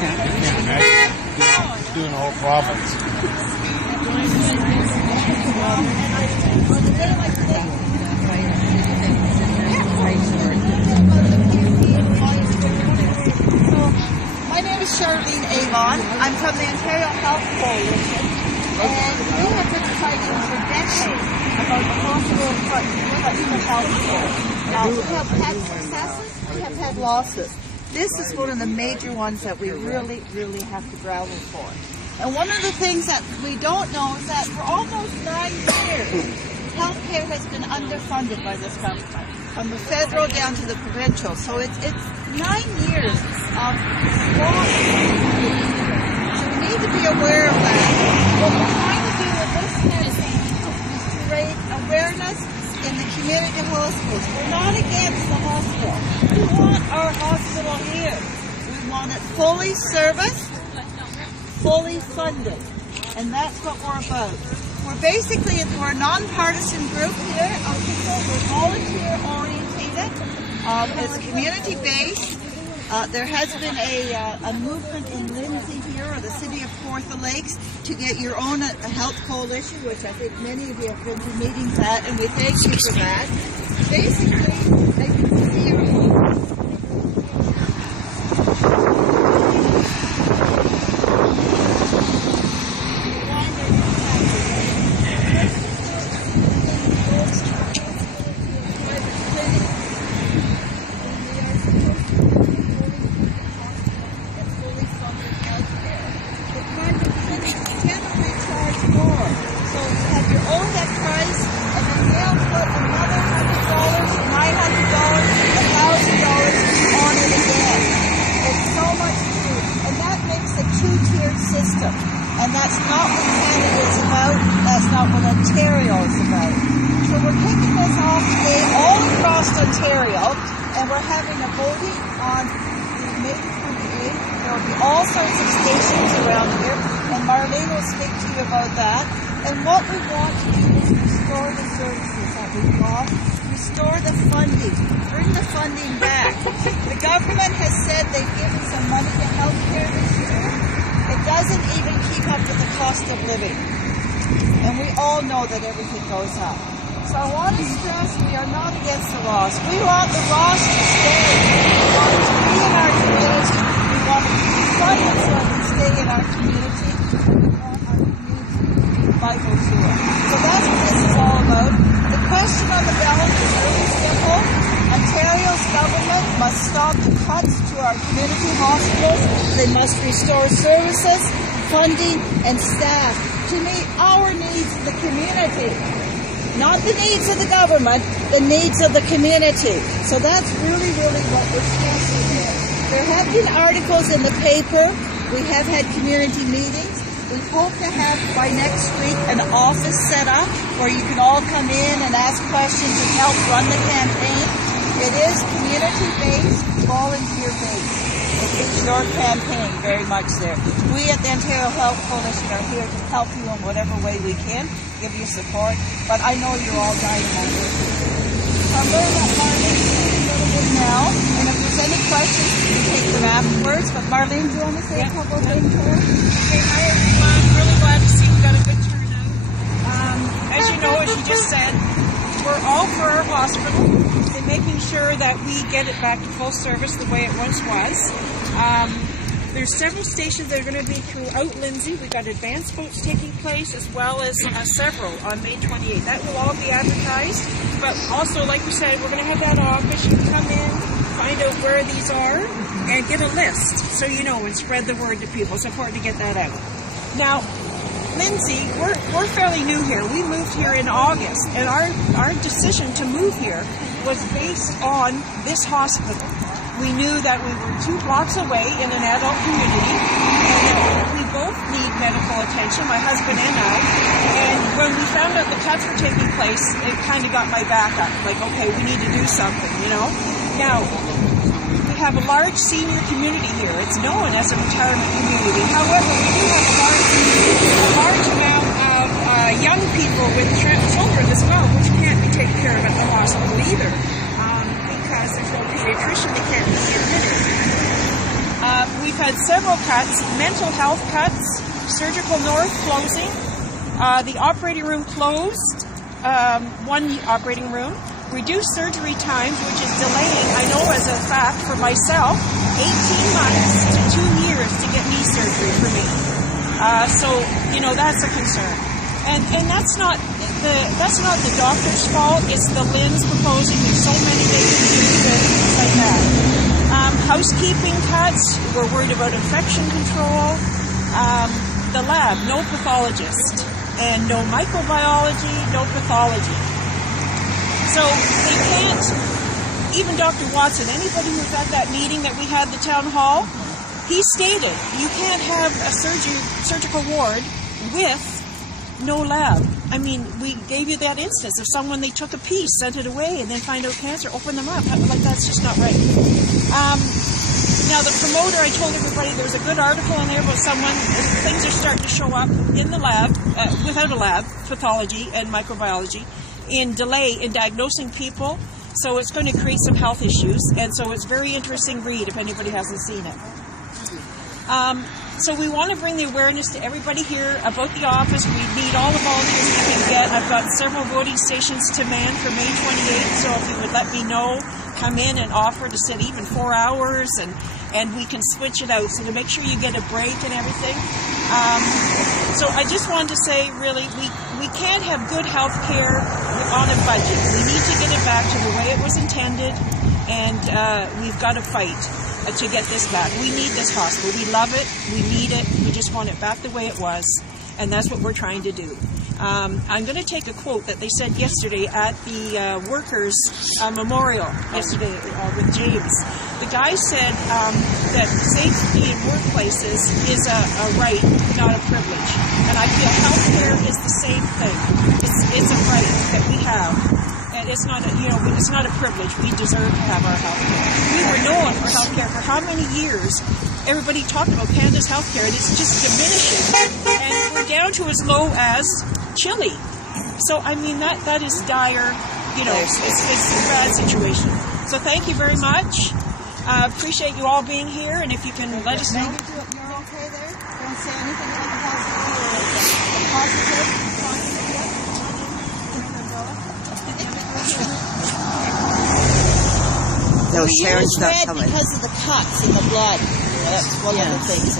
imagine doing the whole province. My name is Charlene Avon. I'm from the Ontario Health Coalition, and we have been fighting for decades about the hospital for health care. Now, we have had successes, we have had losses. This is one of the major ones that we really, really have to grapple for. And one of the things that we don't know is that for almost 9 years, healthcare has been underfunded by this government, from the federal down to the provincial. So it's 9 years of loss. So we need to be aware of that. What we're trying to do with this campaign is to raise awareness in the community hospitals. We're not against the hospital. We want our hospital here. We want it fully serviced, fully funded, and that's what we're about. We're a non-partisan group here of people. We're volunteer-orientated. It's community-based. There has been a movement in Lindsay here, or the city of Kawartha Lakes, to get your own health coalition, which I think many of you have been to meetings at, and we thank you for that. Basically, they can see your home. System. And that's not what Canada is about. That's not what Ontario is about. So we're kicking this off today all across Ontario, and we're having a voting on May 28th. There will be all sorts of stations around here, and Marlene will speak to you about that. And what we want to do is restore the services that we've lost, restore the funding, bring the funding back. The government has said they've given some money to healthcare this year. It doesn't even keep up with the cost of living. And we all know that everything goes up. So I want to stress we are not against the loss. We want the loss to stay. We want it to be in our community. We want it to be funded so it can stay in our community. We want our community to be vital to it. So that's what this is all about. The question on the ballot is really simple. Ontario's government must stop the cuts to our community hospitals. They must restore services, funding, and staff to meet our needs of the community. Not the needs of the government, the needs of the community. So that's really, really what we're stressing here. There have been articles in the paper. We have had community meetings. We hope to have by next week an office set up where you can all come in and ask questions and help run the campaign. It is community-based, volunteer-based. It's your campaign, very much there. We at the Ontario Health Coalition are here to help you in whatever way we can, give you support, but I know you're all dying on this. So I'm going to let Marlene speak a little bit now, and if there's any questions, you can take them afterwards. But Marlene, do you want to say a couple of things here? Okay, hi everyone. Really glad to see we got a good turnout. As you know, as you just said, we're all for our hospital and making sure that we get it back to full service the way it once was. There's several stations that are going to be throughout Lindsay. We've got advance votes taking place as well as several on May 28th. That will all be advertised. But also, like we said, we're going to have that office. You can come in, find out where these are, and get a list so you know and spread the word to people. It's important to get that out. Now, Lindsay, we're fairly new here. We moved here in August, and our decision to move here was based on this hospital. We knew that we were 2 blocks away in an adult community, and that we both need medical attention, my husband and I. And when we found out the cuts were taking place, it kind of got my back up. Like, okay, we need to do something, you know? Now, we have a large senior community here. It's known as a retirement community. However, we do have a large amount of young people with children as well, which can't be taken care of at the hospital either. Because there's no pediatrician, they can't be admitted. We've had several cuts, mental health cuts, surgical north closing, the operating room closed, one operating room, reduced surgery times, which is delaying, I know as a fact for myself, 18 months to 2 years to get knee surgery for me. So, you know, that's a concern. And that's not the doctor's fault, it's the LHIN's proposing. There's so many they can do things like that. Housekeeping cuts, we're worried about infection control. The lab, no pathologist. And no microbiology, no pathology. So they can't, even Dr. Watson, anybody who was at that meeting that we had at the town hall, he stated you can't have a surgical ward with no lab. I mean, we gave you that instance of someone, they took a piece, sent it away, and then find out cancer, open them up. Like, that's just not right. Now, the promoter, I told everybody there's a good article in there about someone, things are starting to show up in the lab, without a lab, pathology and microbiology, in delay in diagnosing people. So it's going to create some health issues. And so it's very interesting read if anybody hasn't seen it. So we want to bring the awareness to everybody here about the office. We need all the volunteers we can get. I've got several voting stations to man for May 28th, so if you would let me know, come in and offer to sit even 4 hours, and we can switch it out, so to make sure you get a break and everything. So I just wanted to say, really, we can't have good health care on a budget. We need to get it back to the way it was intended, and we've got to fight to get this back. We need this hospital. We love it. We need it. We just want it back the way it was, and that's what we're trying to do. I'm going to take a quote that they said yesterday at the workers' memorial yesterday with James. The guy said that safety in workplaces is a right, not a privilege. And I feel healthcare is the same thing. It's a right that we have. And it's not it's not a privilege. We deserve to have our healthcare. We were known for healthcare for how many years? Everybody talked about Canada's healthcare, and it's just diminishing. And we're down to as low as Chile. So, I mean, that is dire, it's a bad situation. So thank you very much. Appreciate you all being here, and if you can let us know. You're okay there? Don't say anything about the hospital or the positive No, Sharon's not coming. Because of the cuts in the blood. That's one of the things there.